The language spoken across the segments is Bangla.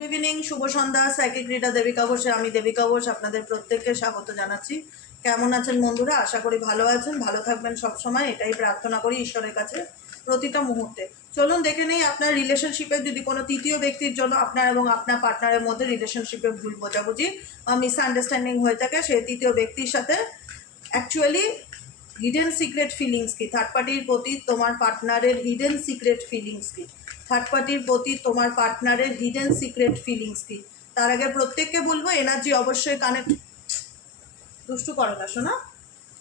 ইভিনিং, শুভ সন্ধ্যা। সাইকিক রিডার দেবিকা ঘোষে আমি দেবিকা ঘোষ আপনাদের প্রত্যেককে স্বাগত জানাচ্ছি। কেমন আছেন বন্ধুরা? আশা করি ভালো আছেন, ভালো থাকবেন সব সময়, এটাই প্রার্থনা করি ঈশ্বরের কাছে প্রতিটা মুহূর্তে। চলুন দেখে নেই আপনার রিলেশনশিপের যদি কোনো তৃতীয় ব্যক্তির জন্য আপনার এবং আপনার পার্টনারের মধ্যে রিলেশনশিপে ভুল বোঝাবুঝি বা মিসআন্ডারস্ট্যান্ডিং হয়ে থাকে, সেই তৃতীয় ব্যক্তির সাথে অ্যাকচুয়ালি হিডেন সিক্রেট ফিলিংস কি, থার্ড পার্টির প্রতি তোমার পার্টনারের হিডেন সিক্রেট ফিলিংস কি, থার্ড পার্টির প্রতি তোমার পার্টনারের হিডেন সিক্রেট ফিলিংস কি। তার আগে প্রত্যেককে বলবো এনার্জি অবশ্যই কানেক্ট, দুষ্টু করো না শোনা।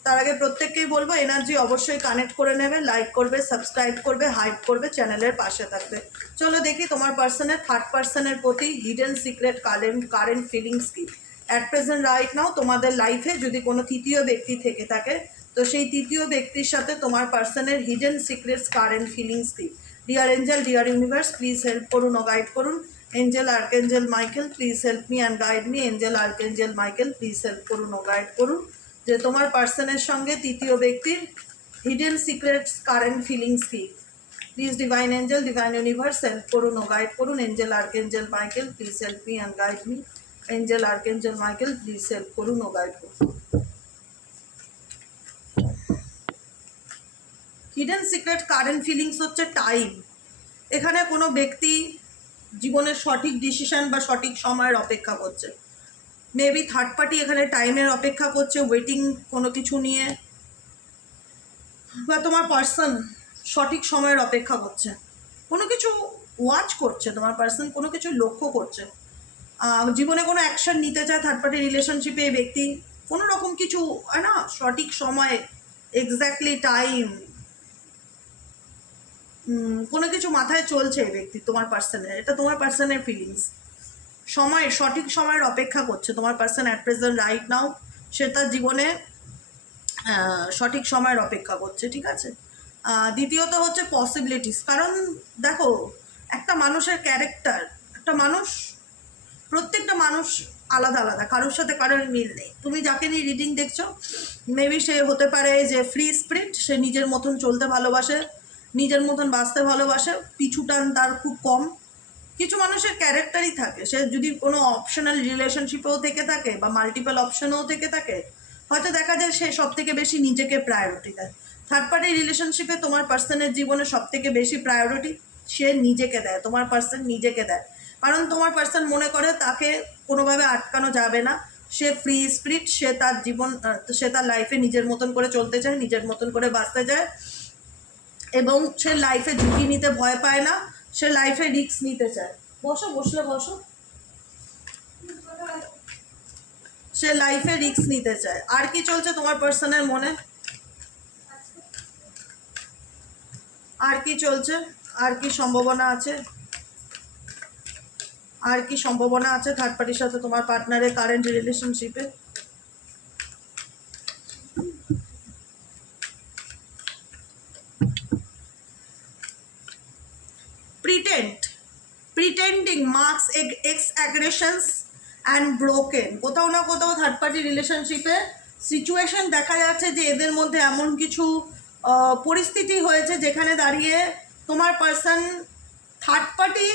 তার আগে প্রত্যেককেই বলবো এনার্জি অবশ্যই কানেক্ট করে নেবে, লাইক করবে, সাবস্ক্রাইব করবে, হাইপ করবে, চ্যানেলের পাশে থাকবে। চলো দেখি তোমার পার্সনের থার্ড পার্সনের প্রতি হিডেন সিক্রেট কারেন্ট ফিলিংস কি অ্যাট প্রেজেন্ট রাইট নাও। তোমাদের লাইফে যদি কোনো তৃতীয় ব্যক্তি থেকে থাকে, তো সেই তৃতীয় ব্যক্তির সাথে তোমার পার্সনের হিডেন সিক্রেটস কারেন্ট ফিলিংস কি। Dear angel, deer universe, please help করুন ও গাইড করুন। Angel archangel Michael, please help me and guide me. Angel archangel Michael, please help করুন ও গাইড করুন যে তোমার পার্সনের সঙ্গে তৃতীয় ব্যক্তির হিডেন সিক্রেটস কারেন্ট ফিলিংস কি। Please divine angel, divine universe, help করুন ও গাইড করুন। Angel archangel Michael, please help me and guide me. Angel archangel Michael, please help করুন ও গাইড করুন। হিডেন সিক্রেট কারেন্ট ফিলিংস হচ্ছে টাইম। এখানে কোনো ব্যক্তি জীবনের সঠিক ডিসিশন বা সঠিক সময়ের অপেক্ষা করছে। মেবি থার্ড পার্টি এখানে টাইমের অপেক্ষা করছে, ওয়েটিং কোনো কিছু নিয়ে, বা তোমার পার্সন সঠিক সময়ের অপেক্ষা করছে, কোনো কিছু ওয়াচ করছে, তোমার পার্সন কোনো কিছু লক্ষ্য করছে, জীবনে কোনো অ্যাকশন নিতে চায়। থার্ড পার্টি রিলেশনশিপে এই ব্যক্তি কোনো রকম কিছু হয় না, সঠিক সময়ে এক্স্যাক্টলি টাইম কোনো কিছু মাথায় চলছে এই ব্যক্তি তোমার পার্সনের, এটা তোমার পার্সনের ফিলিংস। সঠিক সময়ের অপেক্ষা করছে তোমার person at present right now. সে তার জীবনে সঠিক সময়ের অপেক্ষা করছে, ঠিক আছে। দ্বিতীয়ত হচ্ছে পসিবিলিটিস। কারণ দেখো, একটা মানুষের ক্যারেক্টার, একটা মানুষ, প্রত্যেকটা মানুষ আলাদা আলাদা, কারোর সাথে কারোর মিল নেই। তুমি যাকে নিয়ে রিডিং দেখছো, মেবি সে হতে পারে যে ফ্রি স্পিরিট, সে নিজের মতন চলতে ভালোবাসে, নিজের মতন বাঁচতে ভালোবাসে, পিছুটান তার খুব কম। কিছু মানুষের ক্যারেক্টারই থাকে, সে যদি কোনো অপশনাল রিলেশনশিপেও থেকে থাকে বা মাল্টিপল অপশনেও থেকে থাকে, হয়তো দেখা যায় সে সব থেকে বেশি নিজেকে প্রায়োরিটি দেয়। থার্ড পার্টি রিলেশনশিপে তোমার পার্সনের জীবনে সব থেকে বেশি প্রায়োরিটি সে নিজেকে দেয়, তোমার পার্সন নিজেকে দেয়। কারণ তোমার পার্সন মনে করে তাকে কোনোভাবে আটকানো যাবে না, সে ফ্রি স্পিরিট, সে তার জীবন, সে তার লাইফে নিজের মতন করে চলতে চায়, নিজের মতন করে বাঁচতে চায়, এবং সে লাইফে ঝুঁকি নিতে ভয় পায় না, সে লাইফে রিস্ক নিতে চায়। বসো, বসলে বসো। সে লাইফে রিস্ক নিতে চায়। আর কি চলছে তোমার পার্সনের মনে? আর কি চলছে? আর কি সম্ভাবনা আছে? আর কি সম্ভাবনা আছে থার্ড পার্টির সাথে তোমার পার্টনারের কারেন্ট রিলেশনশিপে? Pretending marks X aggressions and broken. কোথাও না কোথাও থার্ড পার্টি রিলেশনশিপে সিচুয়েশন দেখা যাচ্ছে যে এদের মধ্যে এমন কিছু পরিস্থিতি হয়েছে যেখানে দাঁড়িয়ে তোমার পার্সন, থার্ড পার্টি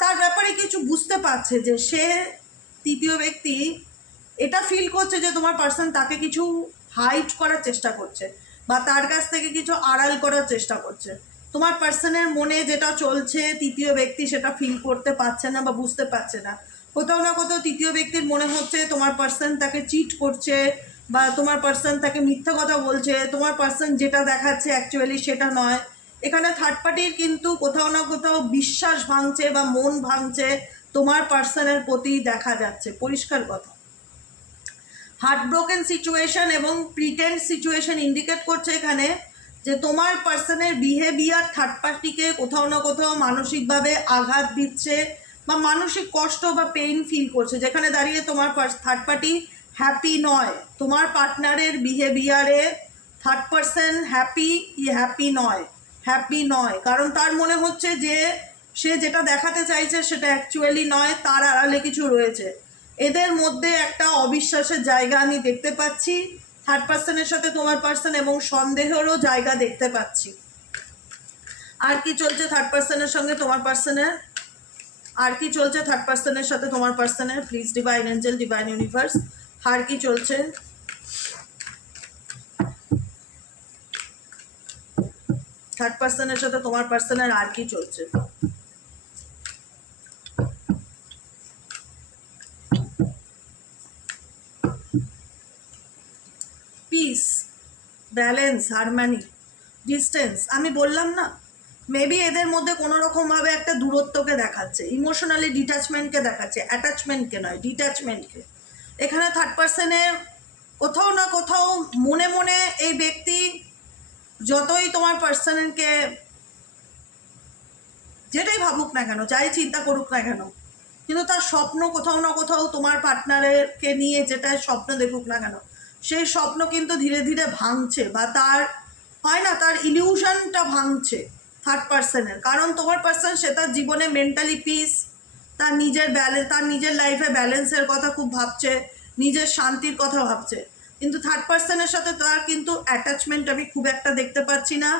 তার ব্যাপারে কিছু বুঝতে পারছে, যে সে তৃতীয় ব্যক্তি এটা ফিল করছে যে তোমার পার্সন তাকে কিছু হাইড করার চেষ্টা করছে বা তার কাছ থেকে কিছু আড়াল করার চেষ্টা করছে। তোমার পার্সনের মনে যেটা চলছে তৃতীয় ব্যক্তি সেটা ফিল করতে পারছে না বা বুঝতে পারছে না। কোথাও না কোথাও তৃতীয় ব্যক্তির মনে হচ্ছে তোমার পার্সন তাকে চিট করছে, বা তোমার পার্সন তাকে মিথ্যা কথা বলছে, তোমার পার্সন যেটা দেখাচ্ছে অ্যাকচুয়ালি সেটা নয়। এখানে থার্ড পার্টির কিন্তু কোথাও না কোথাও বিশ্বাস ভাঙছে বা মন ভাঙছে তোমার পার্সনের প্রতি দেখা যাচ্ছে, পরিষ্কার কথা। হার্ট ব্রোকেন সিচুয়েশন এবং প্রিটেন্ড সিচুয়েশন ইন্ডিকেট করছে এখানে যে তোমার পার্সনের বিহেভিয়ার থার্ড পার্টিকে কোথাও না কোথাও মানসিকভাবে আঘাত দিচ্ছে বা মানসিক কষ্ট বা পেইন ফিল করছে, যেখানে দাঁড়িয়ে তোমার থার্ড পার্টি হ্যাপি নয়। তোমার পার্টনারের বিহেভিয়ারে থার্ড পার্সন হ্যাপি নয়, কারণ তার মনে হচ্ছে যে সে যেটা দেখাতে চাইছে সেটা অ্যাকচুয়ালি নয়, তার আড়ালে কিছু রয়েছে। এদের মধ্যে একটা অবিশ্বাসের জায়গা আমি দেখতে পাচ্ছি থার্ড পার্সনের সাথে তোমার পার্সন, এবং সন্দেহেরও জায়গা দেখতে পাচ্ছি। আর কি চলছে থার্ড পার্সনের সঙ্গে তোমার পার্সনের? আর কি চলছে থার্ড পার্সনের সাথে তোমার পার্সনের? Please divine angel, divine universe, আর কি চলছে? থার্ড পার্সনের সাথে তোমার পার্সনের আর কি চলছে? Piece, balance, harmony, distance. আমি বললাম না, মেবি এদের মধ্যে কোনো রকমভাবে একটা দূরত্বকে দেখাচ্ছে, ইমোশনালি ডিট্যাচমেন্টকে দেখাচ্ছে, অ্যাটাচমেন্টকে নয়, ডিট্যাচমেন্টকে। এখানে থার্ড পার্সনে কোথাও না কোথাও মনে মনে এই ব্যক্তি যতই তোমার পার্সনকে যেটাই ভাবুক না কেন, যাই চিন্তা করুক না কেন, কিন্তু তার স্বপ্ন কোথাও না কোথাও তোমার পার্টনারকে নিয়ে যেটা স্বপ্ন দেখুক না কেন, সেই স্বপ্ন কিন্তু ধীরে ধীরে ভাঙছে, বা তার হয় না, তার ইলিউশনটা ভাঙছে থার্ড পার্সনের। কারণ তোমার পার্সন সে তার জীবনে মেন্টালি পিস, তার নিজের ব্যালেন্স, তার নিজের লাইফে ব্যালেন্সের কথা খুব ভাবছে, নিজের শান্তির কথা ভাবছে। কিন্তু থার্ড পার্সনের সাথে তার কিন্তু অ্যাটাচমেন্ট আমি খুব একটা দেখতে পাচ্ছি না।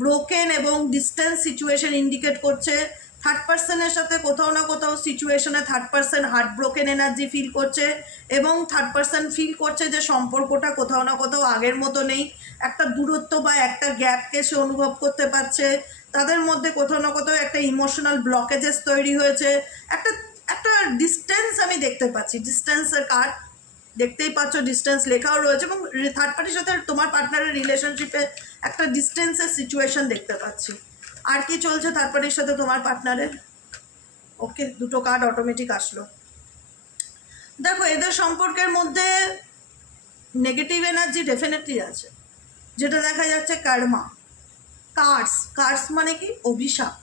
ব্রোকেন এবং ডিস্টেন্স সিচুয়েশন ইন্ডিকেট করছে। থার্ড পার্সনের সাথে কোথাও না কোথাও সিচুয়েশনে third person heart broken energy feel করছে, এবং থার্ড পার্সন ফিল করছে যে সম্পর্কটা কোথাও না কোথাও আগের মতো নেই, একটা দূরত্ব বা একটা গ্যাপকে সে অনুভব করতে পারছে। তাদের মধ্যে কোথাও না কোথাও একটা ইমোশনাল ব্লকেজেস তৈরি হয়েছে, একটা একটা ডিস্টেন্স আমি দেখতে পাচ্ছি। ডিস্টেন্সের কার্ড দেখতেই পাচ্ছ, ডিস্টেন্স লেখাও রয়েছে, এবং থার্ড পার্টির সাথে তোমার পার্টনারের রিলেশনশিপে একটা ডিস্টেন্সের সিচুয়েশন দেখতে পাচ্ছি। আর কি চলছে থার্ড পার্টির সাথে তোমার পার্টনারের? ওকে, দুটো কার্ড অটোমেটিক আসলো। দেখো, এদের সম্পর্কের মধ্যে নেগেটিভ এনার্জি ডেফিনেটলি আছে, যেটা দেখা যাচ্ছে কার্মা। কার্স মানে কি? অভিশাপ।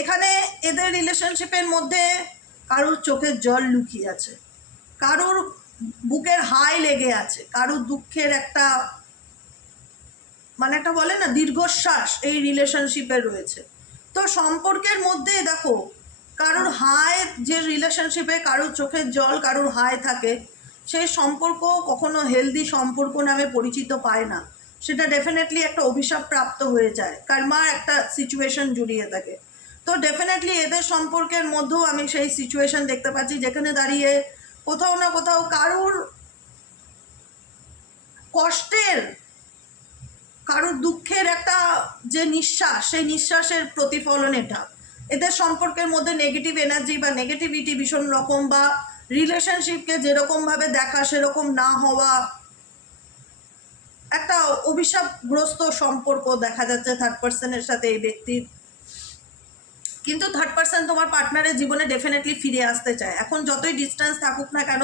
এখানে এদের রিলেশনশিপের মধ্যে কারোর চোখের জল লুকিয়ে আছে, কারোর বুকের হাই লেগে আছে, কারোর দুঃখের একটা মানে একটা বলে না দীর্ঘশ্বাস এই রিলেশনশিপে রয়েছে। তো সম্পর্কের মধ্যে দেখো, কারোর হাই, যে রিলেশনশিপে কারোর চোখের জল, কারোর হাই থাকে, সেই সম্পর্ক কখনো হেলদি সম্পর্ক নামে পরিচিত পায় না, সেটা ডেফিনেটলি একটা অভিশাপ প্রাপ্ত হয়ে যায়, কার্মার একটা সিচুয়েশন জড়িয়ে থাকে। তো ডেফিনেটলি এদের সম্পর্কের মধ্যেও আমি সেই সিচুয়েশন দেখতে পাচ্ছি, যেখানে দাঁড়িয়ে কোথাও না কোথাও কারোর কষ্টের, কারোর দুঃখের একটা যে নিঃশ্বাস, সেই নিঃশ্বাসের প্রতিফলন এটা। এদের সম্পর্কের মধ্যে নেগেটিভ এনার্জি বা নেগেটিভিটি ভীষণ রকম, বা রিলেশনশিপকে যেরকমভাবে দেখা সেরকম না হওয়া, একটা অভিশাপগ্রস্ত সম্পর্ক দেখা যাচ্ছে থার্ড পার্সনের সাথে এই ব্যক্তির। কিন্তু থার্ড পার্সন তোমার পার্টনারের জীবনে ডেফিনেটলি ফিরে আসতে চায়। এখন যতই ডিস্টেন্স থাকুক না কেন,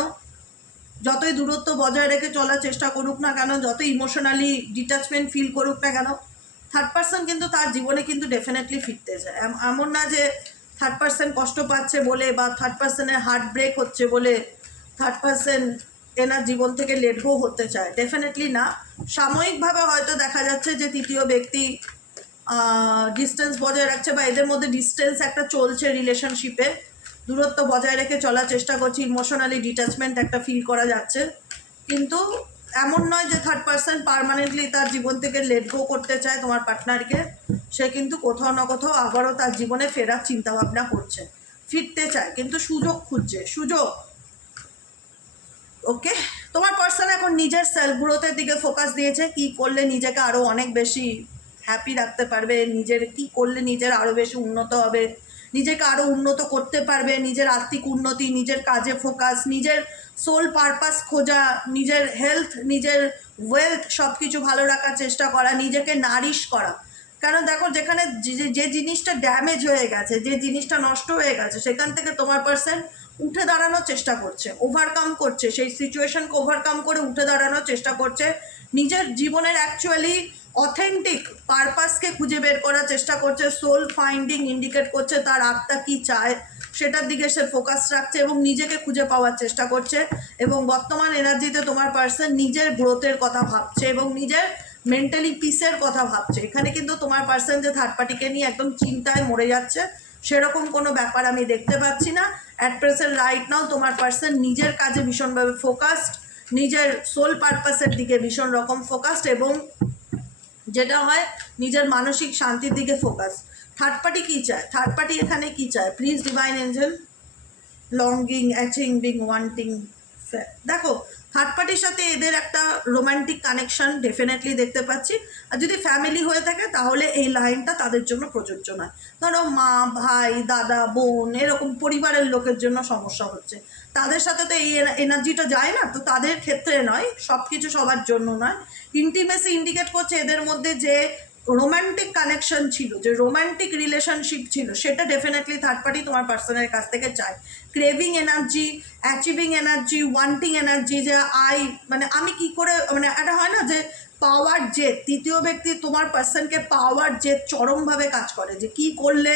যতই দূরত্ব বজায় রেখে চলার চেষ্টা করুক না কেন, যতই ইমোশনালি ডিট্যাচমেন্ট ফিল করুক না কেন, থার্ড পার্সন কিন্তু তার জীবনে কিন্তু ডেফিনেটলি ফিরতে চায়। এমন না যে থার্ড পার্সন কষ্ট পাচ্ছে বলে, বা থার্ড পার্সনের হার্ট ব্রেক হচ্ছে বলে থার্ড পার্সন এনার জীবন থেকে লেট গো হতে চায়, ডেফিনেটলি না। সাময়িকভাবে হয়তো দেখা যাচ্ছে যে তৃতীয় ব্যক্তি ডিস্টেন্স বজায় রাখছে, বা এদের মধ্যে ডিস্টেন্স একটা চলছে রিলেশনশিপে, দূরত্ব বজায় রেখে চলার চেষ্টা করছি, ইমোশনালি ডিট্যাচমেন্ট একটা ফিল করা যাচ্ছে। কিন্তু এমন নয় যে থার্ড পার্সন পার্মানেন্টলি তার জীবন থেকে লেট গো করতে চায় তোমার পার্টনারকে। সে কিন্তু কোথাও না কোথাও আবারও তার জীবনে ফেরার চিন্তাভাবনা করছে, ফিরতে চায়, কিন্তু সুযোগ খুঁজছে, সুযোগ। ওকে, তোমার পার্সন এখন নিজের সেলফ গ্রোথের দিকে ফোকাস দিয়েছে। কি করলে নিজেকে আরও অনেক বেশি হ্যাপি রাখতে পারবে, নিজের কি করলে নিজের আরও বেশি উন্নত হবে, নিজেকে আরও উন্নত করতে পারবে, নিজের আর্থিক উন্নতি, নিজের কাজে ফোকাস, নিজের সোল পারপাস খোঁজা, নিজের হেলথ, নিজের ওয়েলথ সব কিছু ভালো রাখার চেষ্টা করা, নিজেকে নারিশ করা। কারণ দেখো, যেখানে যে জিনিসটা ড্যামেজ হয়ে গেছে, যে জিনিসটা নষ্ট হয়ে গেছে, সেখান থেকে তোমার পার্সন উঠে দাঁড়ানোর চেষ্টা করছে, ওভারকাম করছে, সেই সিচুয়েশনকে ওভারকাম করে উঠে দাঁড়ানোর চেষ্টা করছে, নিজের জীবনের অ্যাকচুয়ালি অথেন্টিক পারপাসকে খুঁজে বের করার চেষ্টা করছে। সোল ফাইন্ডিং ইন্ডিকেট করছে তার আত্মা কি চায় সেটার দিকে সে ফোকাস রাখছে, এবং নিজেকে খুঁজে পাওয়ার চেষ্টা করছে। এবং বর্তমান এনার্জিতে তোমার পার্সন নিজের গ্রোথের কথা ভাবছে এবং নিজের মেন্টালি পিসের কথা ভাবছে। এখানে কিন্তু তোমার পার্সন যে থার্ড পার্টিকে নিয়ে একদম চিন্তায় মরে যাচ্ছে সেরকম কোনো ব্যাপার আমি দেখতে পাচ্ছি না। অ্যাট প্রেজেন্ট রাইট নাও তোমার পার্সন নিজের কাজে ভীষণভাবে ফোকাসড, নিজের সোল পারপাসের দিকে ভীষণ রকম ফোকাসড, এবং যেটা হয় নিজের মানসিক শান্তির দিকে ফোকাস। থার্ড পার্টি কী চায়, থার্ড পার্টি এখানে কী চায়, please divine Angel. Longing, achieving, wanting. দেখো থার্ড পার্টির সাথে এদের একটা রোম্যান্টিক কানেকশন ডেফিনেটলি দেখতে পাচ্ছি। আর যদি ফ্যামিলি হয়ে থাকে তাহলে এই লাইনটা তাদের জন্য প্রযোজ্য নয়। ধরো মা, ভাই, দাদা, বোন, এরকম পরিবারের লোকের জন্য সমস্যা হচ্ছে, তাদের সাথে তো এই এনার্জিটা যায় না, তো তাদের ক্ষেত্রে নয়, সব কিছু সবার জন্য নয়। ইন্টিমেসি ইন্ডিকেট করছে এদের মধ্যে যে রোম্যান্টিক কানেকশন ছিল, যে রোম্যান্টিক রিলেশনশিপ ছিল, সেটা ডেফিনেটলি থার্ড পার্টি তোমার পার্সনের কাছ থেকে চায়। Craving energy, achieving energy, wanting energy, যে মানে আমি কি করে, মানে এটা হয় না যে পাওয়ার জেদ, তৃতীয় ব্যক্তি তোমার পার্সনকে পাওয়ার জেদ চরমভাবে কাজ করে, যে কি করলে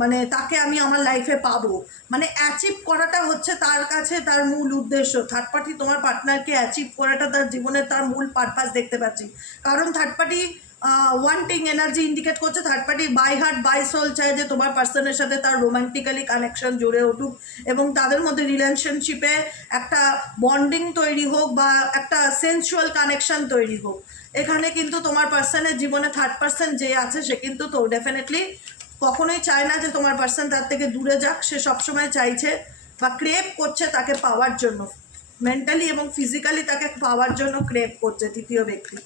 মানে তাকে আমি আমার লাইফে পাবো, মানে অ্যাচিভ করাটা হচ্ছে তার কাছে তার মূল উদ্দেশ্য। থার্ড পার্টি তোমার পার্টনারকে অ্যাচিভ করাটা তার জীবনের তার মূল পারপাস দেখতে পাচ্ছি। কারণ third party wanting energy indicate করছে third party by heart by soul চায় যে তোমার পার্সনের সাথে তার রোম্যান্টিক্যালি কানেকশন জুড়ে উঠুক এবং তাদের মধ্যে রিলেশনশিপে একটা বন্ডিং তৈরি হোক বা একটা সেন্সুয়াল কানেকশন তৈরি হোক। এখানে কিন্তু তোমার পার্সনের জীবনে থার্ড পার্সন যে আছে সে কিন্তু তো ডেফিনেটলি কখনোই চায় না যে তোমার পার্সন তার থেকে দূরে যাক, সে সবসময় চাইছে বা ক্রেভ করছে তাকে পাওয়ার জন্য, মেন্টালি এবং ফিজিক্যালি তাকে পাওয়ার জন্য ক্রেভ করছে তৃতীয় ব্যক্তি।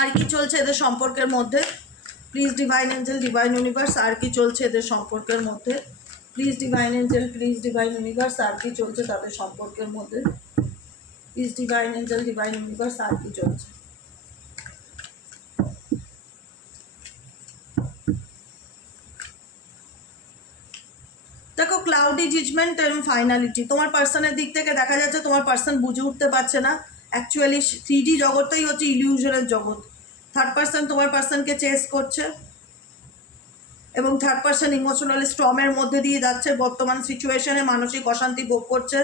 আর কি চলছে এদের সম্পর্কের মধ্যে, please divine angel, divine universe, আর কি চলছে এদের সম্পর্কের মধ্যে, please divine angel, please divine universe, আর কি চলছে তাদের সম্পর্কের মধ্যে, please divine angel, divine universe, আর কি চলছে। দেখো ক্লাউডি জাজমেন্ট এবং ফাইনালিটি তোমার পার্সনের দিক থেকে দেখা যাচ্ছে তোমার পার্সন বুঝে উঠতে পারছে না অ্যাকচুয়ালি 3D জগৎটাই হচ্ছে ইলিউশনের জগৎ। থার্ড পার্সন তোমার পার্সনকে চেস করছে এবং থার্ড পার্সন ইমোশনালি স্টর্মের মধ্যে দিয়ে যাচ্ছে, বর্তমান সিচুয়েশনে মানসিক অশান্তি ভোগ করছে,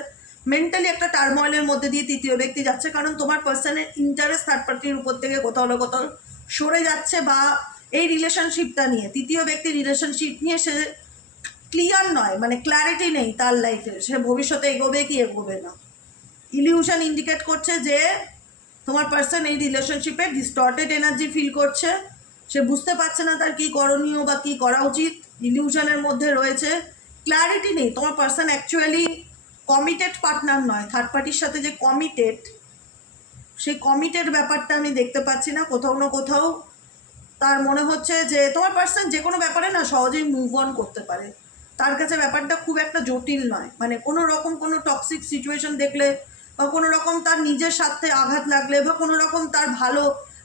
মেন্টালি একটা টার্ময়েলের মধ্যে দিয়ে তৃতীয় ব্যক্তি যাচ্ছে, কারণ তোমার পার্সনের ইন্টারেস্ট থার্ড পার্টির উপর থেকে কোথাও না কোথাও সরে যাচ্ছে, বা এই রিলেশনশিপটা নিয়ে তৃতীয় ব্যক্তির রিলেশনশিপ নিয়ে সে ক্লিয়ার নয়, মানে ক্ল্যারিটি নেই তার লাইফে, সে ভবিষ্যতে এগোবে কি এগোবে না। ইলিউশন ইন্ডিকেট করছে যে তোমার পার্সন এই রিলেশনশিপে ডিস্টর্টেড এনার্জি ফিল করছে, সে বুঝতে পারছে না তার কী করণীয় বা কী করা উচিত, ইলিউশনের মধ্যে রয়েছে, ক্ল্যারিটি নেই। তোমার পার্সন অ্যাকচুয়ালি কমিটেড পার্টনার নয়, থার্ড পার্টির সাথে যে কমিটেড, সেই কমিটেড ব্যাপারটা আমি দেখতে পাচ্ছি না। কোথাও না কোথাও তার মনে হচ্ছে যে তোমার পার্সন যে কোনো ব্যাপারে না সহজেই মুভ অন করতে পারে, তার কাছে ব্যাপারটা খুব একটা জটিল নয়, মানে কোনো রকম কোনো টক্সিক সিচুয়েশন দেখলে বা কোনো রকম তার নিজের স্বার্থে আঘাত লাগলে বা কোনো রকম তার ভালো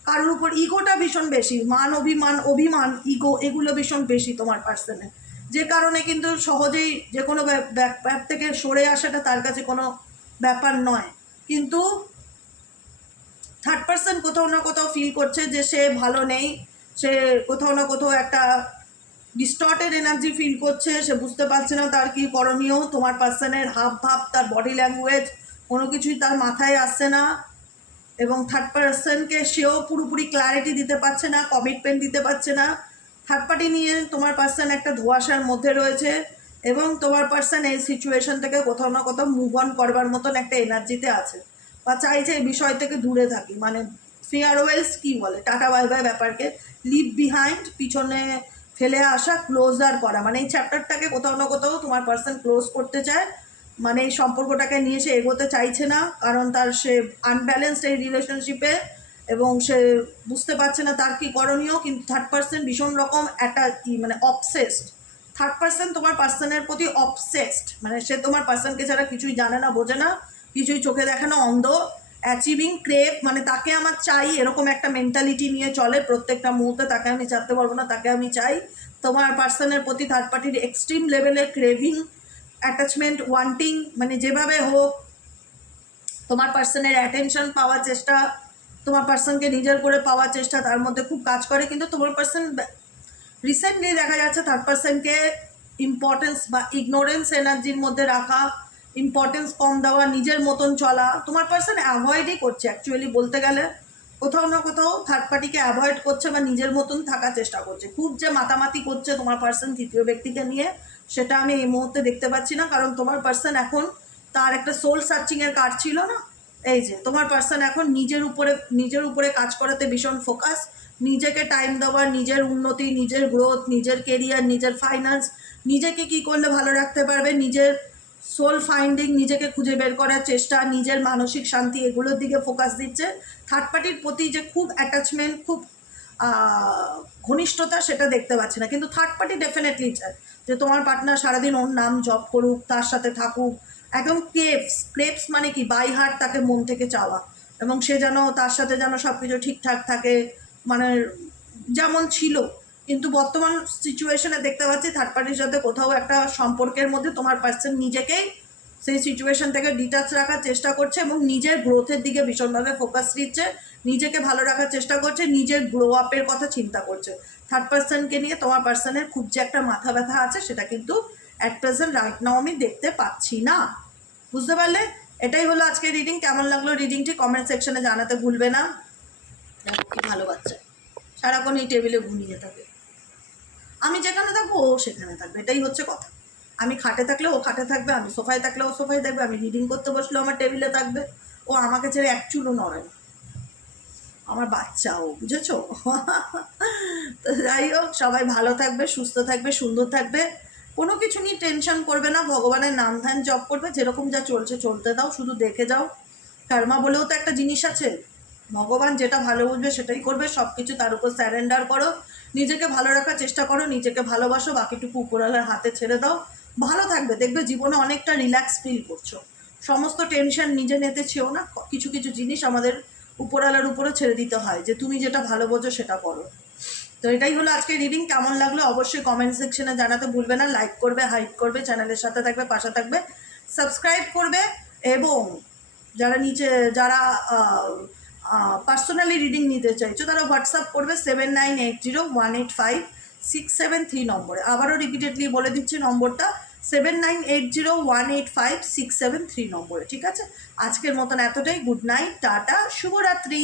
কারোর উপর ইগোটা ভীষণ বেশি, অভিমান ইগো এগুলো ভীষণ বেশি তোমার পার্সনে, যে কারণে কিন্তু সহজেই যে কোনো ব্যাপার থেকে সরে আসাটা তার কাছে কোনো ব্যাপার নয়। কিন্তু থার্ড পার্সন কোথাও না কোথাও ফিল করছে যে সে ভালো নেই, সে কোথাও না কোথাও একটা ডিস্টর্টেড এনার্জি ফিল করছে, সে বুঝতে পারছে না তার কী করণীয়। তোমার পার্সনের হাব ভাব, তার বডি ল্যাঙ্গুয়েজ কোনো কিছুই তার মাথায় আসছে না এবং থার্ড পার্সনকে সেও পুরোপুরি ক্ল্যারিটি দিতে পারছে না, কমিটমেন্ট দিতে পারছে না। থার্ড পার্টি নিয়ে তোমার পার্সন একটা ধোঁয়াশার মধ্যে রয়েছে এবং তোমার পার্সন এই সিচুয়েশন থেকে কোথাও না কোথাও মুভ অন করবার মতন একটা এনার্জিতে আছে বা চাইছে এই বিষয় থেকে দূরে থাকি, মানে ফেয়ারওয়েলস কী বলে, টাটা বাই বাই ব্যাপারকে লিভ বিহাইন্ড, পিছনে ফেলে আসা, ক্লোজার করা, মানে এই চ্যাপ্টারটাকে কোথাও না কোথাও তোমার পার্সন ক্লোজ করতে চায়, মানে এই সম্পর্কটাকে নিয়ে সে এগোতে চাইছে না, কারণ তার সে আনব্যালেন্সড এই রিলেশনশিপে এবং সে বুঝতে পারছে না তার কী করণীয়। কিন্তু থার্ড পার্সন ভীষণ রকম একটা মানে অবসেসড, থার্ড পার্সন তোমার পার্সনের প্রতি অবসেসড, মানে সে তোমার পার্সনকে ছাড়া কিছুই জানে না, বোঝে না, কিছুই চোখে দেখে না, অন্ধ। অ্যাচিভিং, ক্রেভ, মানে তাকে আমার চাই এরকম একটা মেন্টালিটি নিয়ে চলে প্রত্যেকটা মুহূর্তে, তাকে আমি চাইতে পারবো না, তাকে আমি চাই। তোমার পার্সনের প্রতি থার্ড পার্টির এক্সট্রিম লেভেলের ক্রেভিং, অ্যাটাচমেন্ট, ওয়ান্টিং, মানে যেভাবে হোক তোমার পার্সনের অ্যাটেনশন পাওয়ার চেষ্টা, তোমার পার্সনকে নিজের করে পাওয়ার চেষ্টা তার মধ্যে খুব কাজ করে। কিন্তু তোমার পার্সন রিসেন্টলি দেখা যাচ্ছে থার্ড পার্সনকে ইম্পর্টেন্স বা ইগনোরেন্স এনার্জির মধ্যে রাখা, ইম্পর্টেন্স কম দেওয়া, নিজের মতন চলা, তোমার পার্সন অ্যাভয়েডই করছে অ্যাকচুয়ালি বলতে গেলে, কোথাও না কোথাও থার্ড পার্টিকে অ্যাভয়েড করছে বা নিজের মতন থাকার চেষ্টা করছে। খুব যে মাতামাতি করছে তোমার পার্সন তৃতীয় ব্যক্তিকে নিয়ে, সেটা আমি এই মুহূর্তে দেখতে পাচ্ছি না, কারণ তোমার পার্সন এখন তার একটা সোল সার্চিংয়ের কার্ড ছিল না, এই যে তোমার পার্সন এখন নিজের উপরে কাজ করাতে ভীষণ ফোকাস, নিজেকে টাইম দেওয়ার, নিজের উন্নতি, নিজের গ্রোথ, নিজের কেরিয়ার, নিজের ফাইন্যান্স, নিজেকে কি করলে ভালো রাখতে পারবে, নিজের সোল ফাইন্ডিং, নিজেকে খুঁজে বের করার চেষ্টা, নিজের মানসিক শান্তি, এগুলোর দিকে ফোকাস দিচ্ছে। থার্ড পার্টির প্রতি যে খুব অ্যাটাচমেন্ট, খুব ঘনিষ্ঠতা, সেটা দেখতে পাচ্ছি না। কিন্তু থার্ড পার্টি ডেফিনেটলি চায় যে তোমার পার্টনার সারাদিন ওর নাম জপ করুক, তার সাথে থাকুক, একদম ক্রেপস মানে কি বাই হার্ট তাকে মন থেকে চাওয়া, এবং সে যেন তার সাথে যেন সব কিছু ঠিকঠাক থাকে, মানে যেমন ছিল। কিন্তু বর্তমান সিচুয়েশনে দেখতে পাচ্ছি থার্ড পার্টির সাথে কোথাও একটা সম্পর্কের মধ্যে তোমার পার্সন নিজেকেই সেই সিচুয়েশন থেকে ডিটাচ রাখার চেষ্টা করছে এবং নিজের গ্রোথের দিকে ভীষণভাবে ফোকাস দিচ্ছে, নিজেকে ভালো রাখার চেষ্টা করছে, নিজের গ্রো আপের কথা চিন্তা করছে। থার্ড পার্সনকে নিয়ে তোমার পার্সনের খুব যে একটা মাথা ব্যথা আছে, সেটা কিন্তু অ্যাট প্রেজেন্ট রাইট নাও আমি দেখতে পাচ্ছি না। বুঝতে পারলে? এটাই হলো আজকের রিডিং। কেমন লাগলো রিডিংটি কমেন্ট সেকশনে জানাতে ভুলবে না। কি ভালো বাচ্চা, সারাক্ষণ এই টেবিলে ঘুমিয়ে থাকে, আমি যেখানে থাকবো ও সেখানে থাকবে, এটাই হচ্ছে কথা। আমি খাটে থাকলে ও খাটে থাকবে, আমি সোফায় থাকলে ও সোফায় থাকবে, আমি রিডিং করতে বসলেও আমার টেবিলে থাকবে, ও আমাকে ছেড়ে এক চুলও নড়ে না। আমার বাচ্চা ও, বুঝেছো? তো যাই হোক, সবাই ভালো থাকবে, সুস্থ থাকবে, সুন্দর থাকবে, কোনো কিছু নিয়ে টেনশন করবে না, ভগবানের নাম ধ্যান জপ করবে, যেরকম যা চলছে চলতে দাও, শুধু দেখে যাও। কর্মা বলেও তো একটা জিনিস আছে, ভগবান যেটা ভালো বুঝবে সেটাই করবে, সব কিছু তার উপর স্যারেন্ডার করো, নিজেকে ভালো রাখার চেষ্টা করো, নিজেকে ভালোবাসো, বাকিটুকু উপরওয়ালার হাতে ছেড়ে দাও, ভালো থাকবে, দেখবে জীবনে অনেকটা রিল্যাক্স ফিল করছো। সমস্ত টেনশন নিজে নিতে চেও না, কিছু কিছু জিনিস আমাদের উপরওয়ালার উপরে ছেড়ে দিতে হয়, যে তুমি যেটা ভালো বোঝো সেটা করো। তো এটাই হলো আজকে রিডিং। কেমন লাগলো অবশ্যই কমেন্ট সেকশনে জানাতে ভুলবে না, লাইক করবে, হাইপ করবে, চ্যানেলের সাথে থাকবে, পাশে থাকবে, সাবস্ক্রাইব করবে, এবং যারা যারা পার্সোনালি রিডিং নিতে চাইছো তারা হোয়াটসঅ্যাপ করবে 7980185673 নম্বরে। আবারও রিপিটেডলি বলে দিচ্ছি নম্বরটা, 7980185673 নম্বরে। ঠিক আছে, আজকের মতন এতটাই। গুড নাইট, টাটা, শুভরাত্রি।